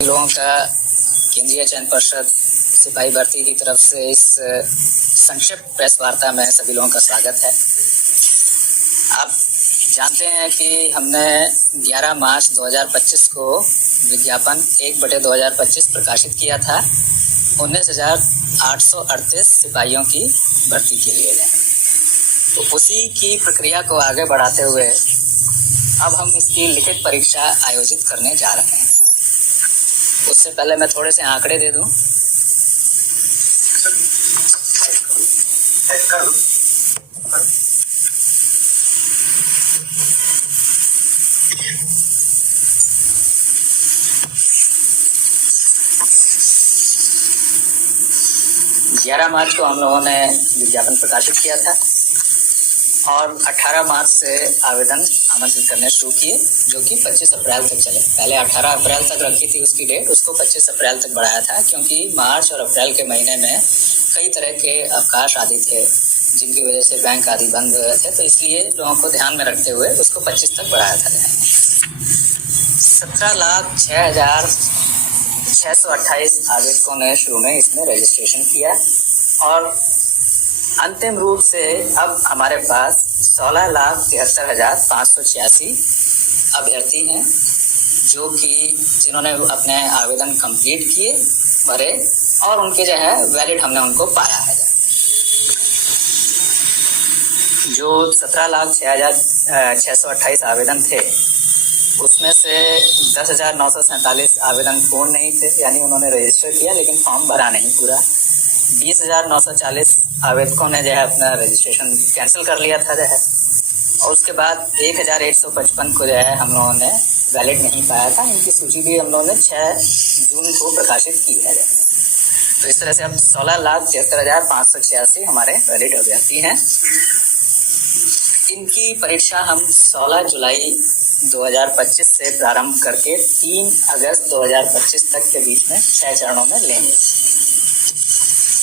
लोगों का केंद्रीय चयन पर्षद सिपाही भर्ती की तरफ से इस संक्षिप्त प्रेस वार्ता में सभी लोगों का स्वागत है। आप जानते हैं कि हमने 11 मार्च 2025 को विज्ञापन 1/2025 प्रकाशित किया था 19,838 सिपाहियों की भर्ती के लिए। तो उसी की प्रक्रिया को आगे बढ़ाते हुए अब हम इसकी लिखित परीक्षा आयोजित करने जा रहे हैं। उससे पहले मैं थोड़े से आंकड़े दे दूं। ग्यारह मार्च को हम लोगों ने विज्ञापन प्रकाशित किया था और 18 मार्च से आवेदन आमंत्रित करने शुरू किए, जो कि 25 अप्रैल तक चले। पहले 18 अप्रैल तक रखी थी उसकी डेट, उसको 25 अप्रैल तक बढ़ाया था, क्योंकि मार्च और अप्रैल के महीने में कई तरह के अवकाश आदि थे जिनकी वजह से बैंक आदि बंद हुए थे। तो इसलिए लोगों को ध्यान में रखते हुए उसको 25 तक बढ़ाया था। 17,06,628 आवेदकों ने शुरू में इसमें रजिस्ट्रेशन किया और अंतिम रूप से अब हमारे पास 16,73,586 अभ्यर्थी हैं, जो कि जिन्होंने अपने आवेदन कंप्लीट किए, भरे और उनके जो है वैलिड हमने उनको पाया है। जो 17,06,628 आवेदन थे उसमें से 10,947 आवेदन पूर्ण नहीं थे, यानी उन्होंने रजिस्टर किया लेकिन फॉर्म भरा नहीं पूरा। 20,940 आवेदकों ने जो है अपना रजिस्ट्रेशन कैंसिल कर लिया था जो है, और उसके बाद 1,155 को जो है हम लोगों ने वैलिड नहीं पाया था। इनकी सूची भी हम लोगों ने 6 जून को प्रकाशित की है। तो इस तरह से अब 16,73,586 हमारे वैलिड अभ्यर्थी हैं। इनकी परीक्षा हम 16 जुलाई 2025 से प्रारंभ करके 3 अगस्त 2025 तक के बीच में 6 चरणों में लेंगे।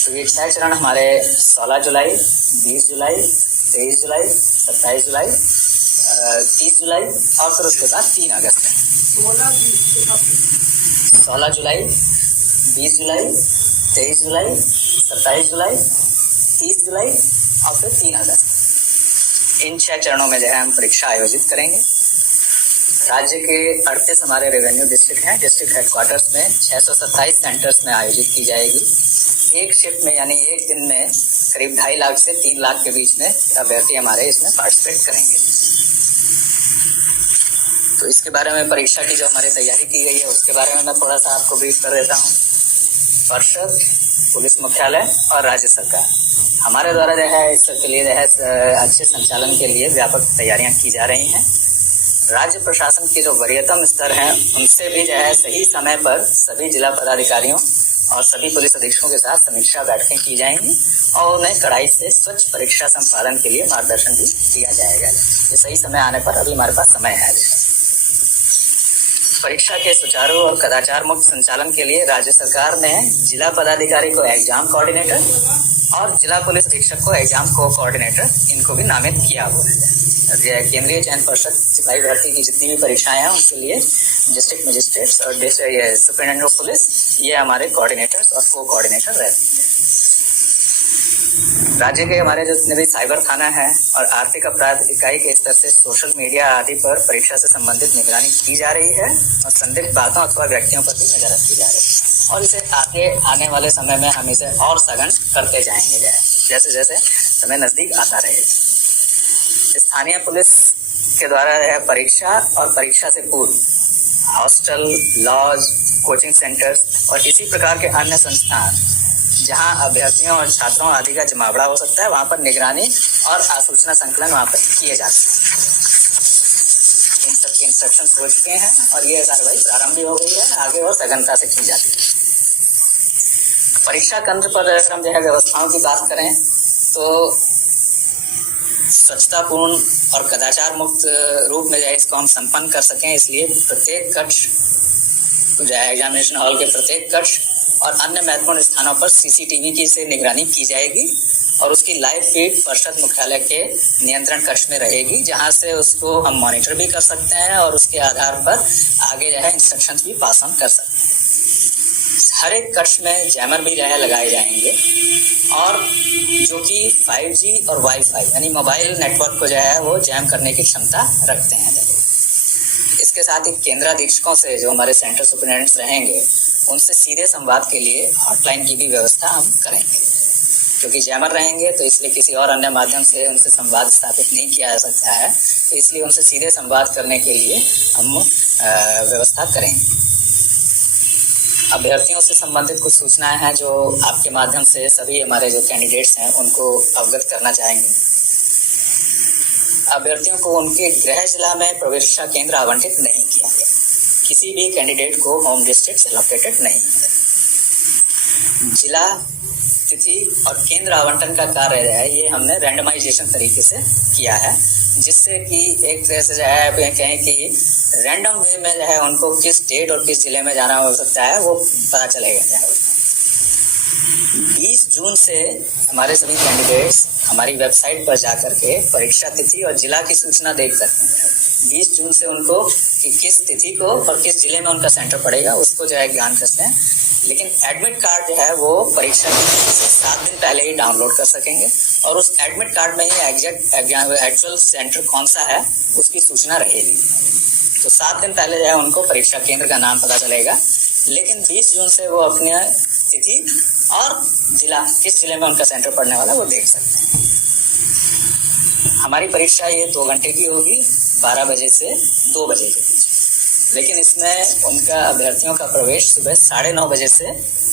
तो ये 6 चरण हमारे 16 जुलाई, 20 जुलाई, 23 जुलाई, 27 जुलाई, 30 जुलाई और फिर उसके बाद 3 अगस्त है। 16 जुलाई, 20 जुलाई, 23 जुलाई, 27 जुलाई, 30 जुलाई और फिर 3 अगस्त। इन 6 चरणों में जो है हम परीक्षा आयोजित करेंगे। राज्य के 38 हमारे रेवेन्यू डिस्ट्रिक्ट हैं। डिस्ट्रिक्ट हेडक्वार्टर्स में 627 सेंटर्स में आयोजित की जाएगी। एक शिफ्ट में यानी एक दिन में करीब 2.5 लाख से 3 लाख के बीच में अभ्यर्थी हमारे इसमें पार्टिसिपेट करेंगे। तो इसके बारे में परीक्षा की जो हमारी तैयारी की गई है उसके बारे में मैं थोड़ा सा आपको ब्रीफ कर देता हूँ। पर्षद, पुलिस मुख्यालय और राज्य सरकार हमारे द्वारा जो है इसके लिए जो है अच्छे संचालन के लिए व्यापक तैयारियां की जा रही हैं। राज्य प्रशासन के जो वरीयतम स्तर हैं उनसे भी जो है सही समय पर सभी जिला पदाधिकारियों और सभी पुलिस अधीक्षकों के साथ समीक्षा बैठकें की जाएंगी और उन्हें कड़ाई से स्वच्छ परीक्षा संपादन के लिए मार्गदर्शन भी दिया जाएगा। ये सही समय आने पर अभी हमारे पास समय है। परीक्षा के सुचारू और कदाचार मुक्त संचालन के लिए राज्य सरकार ने जिला पदाधिकारी को एग्जाम कोऑर्डिनेटर और जिला पुलिस अधीक्षक को एग्जाम कोऑर्डिनेटर इनको भी नामित किया हुआ है। केंद्रीय चयन पर्षद सिपाही भर्ती की जितनी भी परीक्षाएं हैं उनके लिए डिस्ट्रिक्ट मजिस्ट्रेट्स और सुपरिटेंडेंट ऑफ पुलिस ये हमारे कोऑर्डिनेटर्स और को कोऑर्डिनेटर रहते हैं। राज्य के हमारे जो जितने भी साइबर थाना है और आर्थिक अपराध इकाई के स्तर से सोशल मीडिया आदि पर परीक्षा से संबंधित निगरानी की जा रही है और संदिग्ध बातों अथवा व्यक्तियों पर भी नजर रखी जा रही है और इसे आगे आने वाले समय में हम इसे और सघन करते जाएंगे जैसे जैसे समय नजदीक आता रहेगा। स्थानीय पुलिस के द्वारा है परीक्षा और परीक्षा से पूर्व हॉस्टल, लॉज, कोचिंग सेंटर्स और इसी प्रकार के अन्य संस्थान जहां अभ्यर्थियों और छात्रों आदि का जमावड़ा हो सकता है वहां पर निगरानी और आसूचना संकलन वहां पर किए जाते हैं। इन सब के इंस्ट्रक्शंस हो चुके हैं और ये कार्रवाई प्रारंभ भी हो गई है, आगे और सघनता से की जाती है। परीक्षा केंद्र पर अगर हम जो है व्यवस्थाओं की बात करें तो स्वच्छतापूर्ण और कदाचार मुक्त रूप में जो है इसको हम संपन्न कर सकें, इसलिए प्रत्येक कक्ष जो है एग्जामिनेशन हॉल के प्रत्येक कक्ष और अन्य महत्वपूर्ण स्थानों पर सीसीटीवी की से निगरानी की जाएगी और उसकी लाइव फीड परिषद मुख्यालय के नियंत्रण कक्ष में रहेगी, जहां से उसको हम मॉनिटर भी कर सकते हैं और उसके आधार पर आगे जो है इंस्ट्रक्शंस भी पास ऑन कर सकते हैं। हर एक कक्ष में जैमर भी जो है लगाए जाएंगे और जो कि 5G और वाईफाई यानी मोबाइल नेटवर्क को जो है वो जैम करने की क्षमता रखते हैं। इसके साथ ही केंद्राधीक्षकों से जो हमारे सेंटर सुपरिटेंडेंट्स रहेंगे उनसे सीधे संवाद के लिए हॉटलाइन की भी व्यवस्था हम करेंगे, क्योंकि जैमर रहेंगे तो इसलिए किसी और अन्य माध्यम से उनसे संवाद स्थापित नहीं किया जा सकता है, तो इसलिए उनसे सीधे संवाद करने के लिए हम व्यवस्था करेंगे। अभ्यर्थियों से संबंधित कुछ सूचनाएं हैं जो आपके माध्यम से सभी हमारे जो कैंडिडेट्स हैं उनको अवगत करना चाहेंगे। अभ्यर्थियों को उनके गृह जिला में प्रवेशिका केंद्र आवंटित नहीं किया गया। किसी भी कैंडिडेट को होम डिस्ट्रिक्ट एलोकेटेड नहीं है। जिला, तिथि और केंद्र आवंटन का कार्य है ये हमने रैंडमाइजेशन तरीके से किया है, जिससे कि एक तरह से जो है कहें कि रैंडम वे में जो है उनको किस डेट और किस जिले में जाना हो सकता है वो पता चलेगा। 20 जून से हमारे सभी कैंडिडेट्स हमारी वेबसाइट पर जाकर के परीक्षा तिथि और जिला की सूचना देख सकते हैं। 20 जून से उनको कि किस तिथि को और किस जिले में उनका सेंटर पड़ेगा उसको जो है ज्ञान करते हैं, लेकिन एडमिट कार्ड जो है वो परीक्षा से 7 दिन पहले ही डाउनलोड कर सकेंगे और उस एडमिट कार्ड में ही एग्जैक्ट एक्चुअल सेंटर कौन सा है उसकी सूचना रहेगी। तो 7 दिन पहले जो है उनको परीक्षा केंद्र का नाम पता चलेगा, लेकिन 20 जून से वो अपने तिथि और जिला, किस जिले में उनका सेंटर पड़ने वाला वो देख सकते हैं। हमारी परीक्षा ये 2 घंटे की होगी, 12 बजे से 2 बजे के बीच, लेकिन इसमें उनका अभ्यर्थियों का प्रवेश सुबह 9:30 बजे से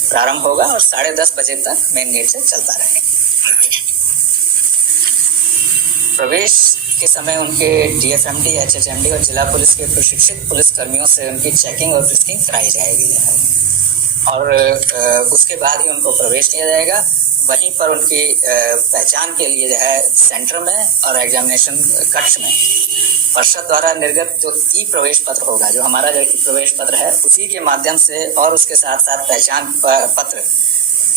प्रारंभ होगा और 10:30 बजे तक मेन गेट से चलता रहेगा। प्रवेश के समय उनके DFMD, HHMD और जिला पुलिस के प्रशिक्षित पुलिस कर्मियों से उनकी चेकिंग और फ्रिस्किंग कराई जाएगी और उसके बाद ही उनको प्रवेश दिया जाएगा। वहीं पर उनकी पहचान के लिए जो है सेंटर में और एग्जामिनेशन कक्ष में परिषद द्वारा निर्गत जो ई प्रवेश पत्र होगा, जो हमारा जो प्रवेश पत्र है उसी के माध्यम से और उसके साथ साथ पहचान पत्र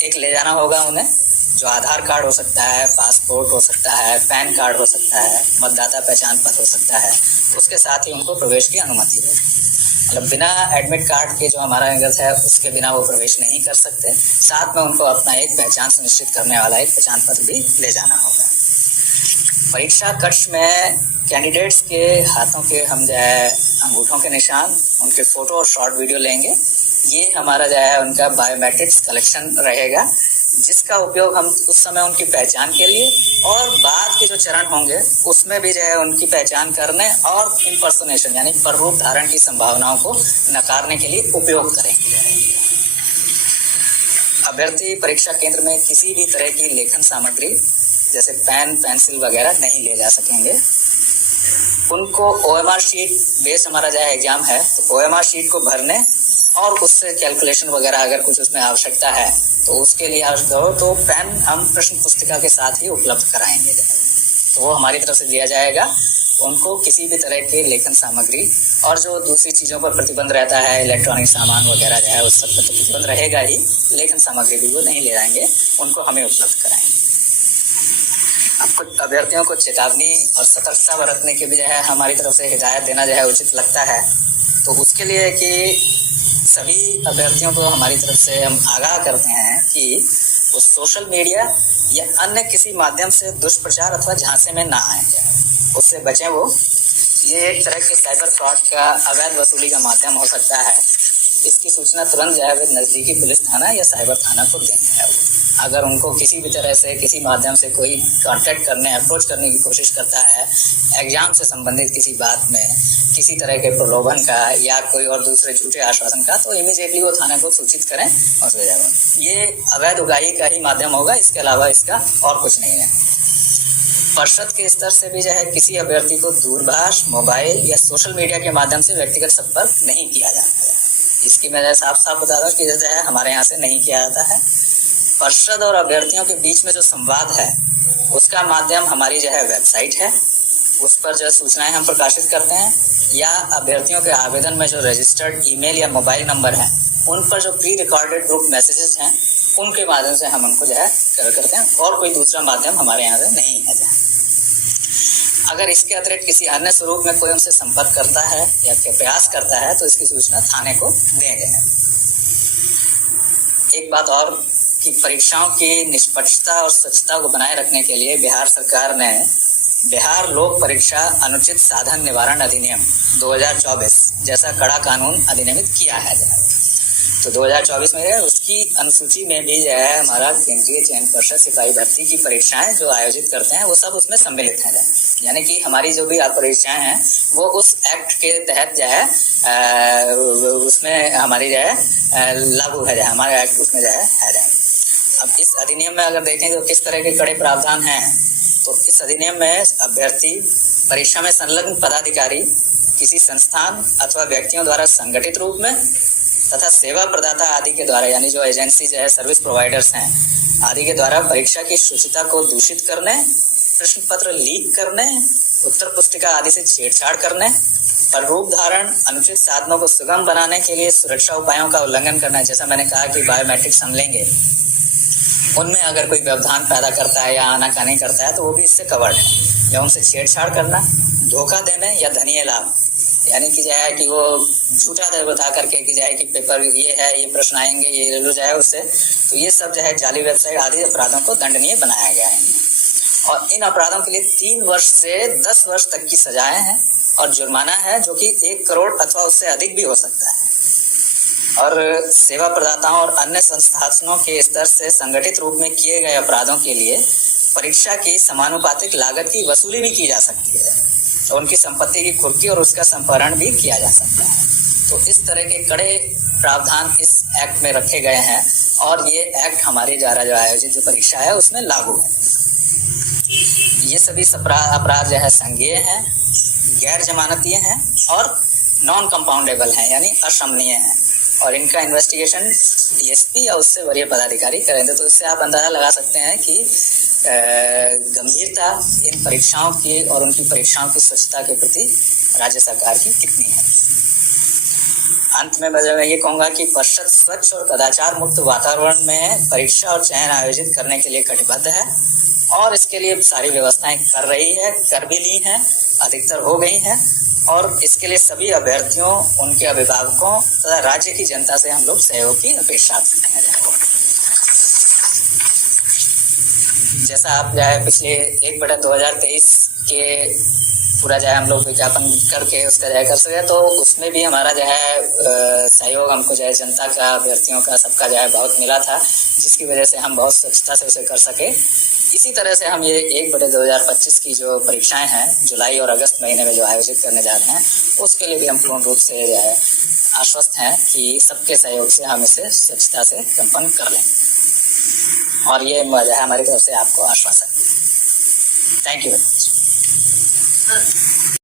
एक ले जाना होगा उन्हें, जो आधार कार्ड हो सकता है, पासपोर्ट हो सकता है, पैन कार्ड हो सकता है, मतदाता पहचान पत्र हो सकता है। उसके साथ ही उनको प्रवेश की अनुमति होगी। मतलब बिना एडमिट कार्ड के जो हमारा निर्गत है उसके बिना वो प्रवेश नहीं कर सकते। साथ में उनको अपना एक पहचान सुनिश्चित करने वाला एक पहचान पत्र भी ले जाना होगा। परीक्षा कक्ष में कैंडिडेट्स के हाथों के हम जो है अंगूठों के निशान, उनके फोटो और शॉर्ट वीडियो लेंगे। ये हमारा जो है उनका बायोमेट्रिक्स कलेक्शन रहेगा, जिसका उपयोग हम उस समय उनकी पहचान के लिए और बाद के जो चरण होंगे उसमें भी जो है उनकी पहचान करने और इम्पर्सोनेशन यानी प्ररूप धारण की संभावनाओं को नकारने के लिए उपयोग करेंगे। अभ्यर्थी परीक्षा केंद्र में किसी भी तरह की लेखन सामग्री जैसे पेन, पेंसिल वगैरह नहीं ले जा सकेंगे। उनको OMR शीट बेस हमारा जो है एग्जाम है, तो OMR शीट को भरने और उससे कैलकुलेशन वगैरह अगर कुछ उसमें आवश्यकता है तो उसके लिए आवश्यक हो तो पेन हम प्रश्न पुस्तिका के साथ ही उपलब्ध कराएंगे, तो वो हमारी तरफ से दिया जाएगा। उनको किसी भी तरह के लेखन सामग्री और जो दूसरी चीज़ों पर प्रतिबंध रहता है, इलेक्ट्रॉनिक सामान वगैरह जो है उस सब पर प्रतिबंध रहेगा ही, लेखन सामग्री भी वो नहीं ले जाएंगे, उनको हमें उपलब्ध कराएंगे। आपको अभ्यर्थियों को चेतावनी और सतर्कता बरतने की भी जो है हमारी तरफ से हिदायत देना जो है उचित लगता है, तो उसके लिए कि सभी अभ्यर्थियों को हमारी तरफ से हम आगाह करते हैं कि वो सोशल मीडिया या अन्य किसी माध्यम से दुष्प्रचार अथवा झांसे में ना आए, उससे बचें। वो ये एक तरह के साइबर फ्रॉड का अवैध वसूली का माध्यम हो सकता है। इसकी सूचना तुरंत जो है वे नज़दीकी पुलिस थाना या साइबर थाना को देनी है। अगर उनको किसी भी तरह से किसी माध्यम से कोई कांटेक्ट करने, अप्रोच करने की कोशिश करता है एग्जाम से संबंधित किसी बात में, किसी तरह के प्रलोभन का या कोई और दूसरे झूठे आश्वासन का, तो इमीडिएटली वो थाने को सूचित करें और हो जाएगा। ये अवैध उगाही का ही माध्यम होगा, इसके अलावा इसका और कुछ नहीं है। परिषद के स्तर से भी जो है किसी अभ्यर्थी को दूरभाष, मोबाइल या सोशल मीडिया के माध्यम से व्यक्तिगत संपर्क नहीं किया जाता है। इसकी मैं साफ साफ बता रहा हूँ कि जैसे है हमारे यहाँ से नहीं किया जाता है। परिषद और अभ्यर्थियों के बीच में जो संवाद है उसका माध्यम हमारी जो है वेबसाइट है, उस पर जो सूचनाएं हम प्रकाशित करते हैं, या अभ्यर्थियों के आवेदन में जो रजिस्टर्ड ईमेल या मोबाइल नंबर है उन पर जो प्री रिकॉर्डेड ग्रुप मैसेजेस हैं उनके माध्यम से हम उनको जो है करते हैं, और कोई दूसरा माध्यम हमारे यहाँ से नहीं है। अगर इसके अतिरिक्त किसी अन्य स्वरूप में कोई उनसे संपर्क करता है या प्रयास करता है तो इसकी सूचना थाने को देंगे। एक बात और कि परीक्षाओं की निष्पक्षता और स्वच्छता को बनाए रखने के लिए बिहार सरकार ने बिहार लोक परीक्षा अनुचित साधन निवारण अधिनियम 2024 जैसा कड़ा कानून अधिनियमित किया है। तो 2024 में उसकी अनुसूची में भी जो है हमारा केंद्रीय चयन पर्षद सिपाही भर्ती की परीक्षाएं जो आयोजित करते हैं वो सब उसमें सम्मिलित हैं। यानी कि हमारी जो भी परीक्षाएं हैं वो उस एक्ट के तहत जो है उसमें हमारी जो है लागू है, हमारा एक्ट उसमें जो है। अब इस अधिनियम में अगर देखें तो किस तरह के कड़े प्रावधान हैं, तो इस अधिनियम में अभ्यर्थी परीक्षा में संलग्न पदाधिकारी किसी संस्थान अथवा व्यक्तियों द्वारा संगठित रूप में तथा सेवा प्रदाता आदि के द्वारा, यानी जो एजेंसी जो है सर्विस प्रोवाइडर्स हैं आदि के द्वारा परीक्षा की शुचिता को दूषित करने, प्रश्न पत्र लीक करने, उत्तर पुस्तिका आदि से छेड़छाड़ करने और रूप धारण, अनुचित साधनों को सुगम बनाने के लिए सुरक्षा उपायों का उल्लंघन करना। जैसा मैंने कहा कि बायोमेट्रिक्स हम लेंगे, उनमें अगर कोई व्यवधान पैदा करता है या आनाकानी करता है तो वो भी इससे कवर्ड है। या उनसे छेड़छाड़ करना, धोखा देने या धनीय लाभ, यानी कि जो है कि वो झूठा दर बता करके कि जाए कि पेपर ये है, ये प्रश्न आएंगे, ये ले लो जाए उससे, तो ये सब जो है जाली वेबसाइट आदि अपराधों को दंडनीय बनाया गया है। और इन अपराधों के लिए 3 वर्ष से 10 वर्ष तक की सजाएं हैं और जुर्माना है जो कि 1 करोड़ अथवा उससे अधिक भी हो सकता है। और सेवा प्रदाताओं और अन्य संस्थानों के स्तर से संगठित रूप में किए गए अपराधों के लिए परीक्षा की समानुपातिक लागत की वसूली भी की जा सकती है, तो उनकी संपत्ति की कुर्की और उसका संपहरण भी किया जा सकता है। तो इस तरह के कड़े प्रावधान इस एक्ट में रखे गए हैं और ये एक्ट हमारे द्वारा जो आयोजित जो परीक्षा है उसमें लागू है। ये सभी अपराध जो है संज्ञेय हैं, गैर जमानतीय हैं और नॉन कंपाउंडेबल हैं, यानी अशमनीय हैं, और इनका इन्वेस्टिगेशन डीएसपी या उससे वरीय पदाधिकारी करेंगे। तो इससे आप अंदाजा लगा सकते हैं कि गंभीरता इन परीक्षाओं की और उनकी परीक्षाओं की स्वच्छता के प्रति राज्य सरकार की कितनी है। अंत में मैं ये कहूंगा कि परिषद स्वच्छ और कदाचार मुक्त वातावरण में परीक्षा और चयन आयोजित करने के लिए कटिबद्ध है और इसके लिए सारी व्यवस्थाएं कर रही है, कर भी ली हैं, अधिकतर हो गई हैं, और इसके लिए सभी अभ्यर्थियों, उनके अभिभावकों तथा राज्य की जनता से हम लोग सहयोग की अपेक्षा करते हैं। जैसा आप जो है पिछले 1/2023 के पूरा जो है हम लोग विज्ञापन करके उसका जो है कर सके, तो उसमें भी हमारा जो है सहयोग हमको जो है जनता का, अभ्यर्थियों का, सबका जो है बहुत मिला था, जिसकी वजह से हम बहुत स्वच्छता से उसे कर सके। इसी तरह से हम ये 1/2025 की जो परीक्षाएं हैं जुलाई और अगस्त महीने में जो आयोजित करने जा रहे हैं उसके लिए भी हम पूर्ण रूप से जो है आश्वस्त हैं कि सबके सहयोग से हम इसे स्वच्छता से संपन्न कर लेंगे, और ये जो है हमारी तरफ से आपको आश्वासन। Thank you very much.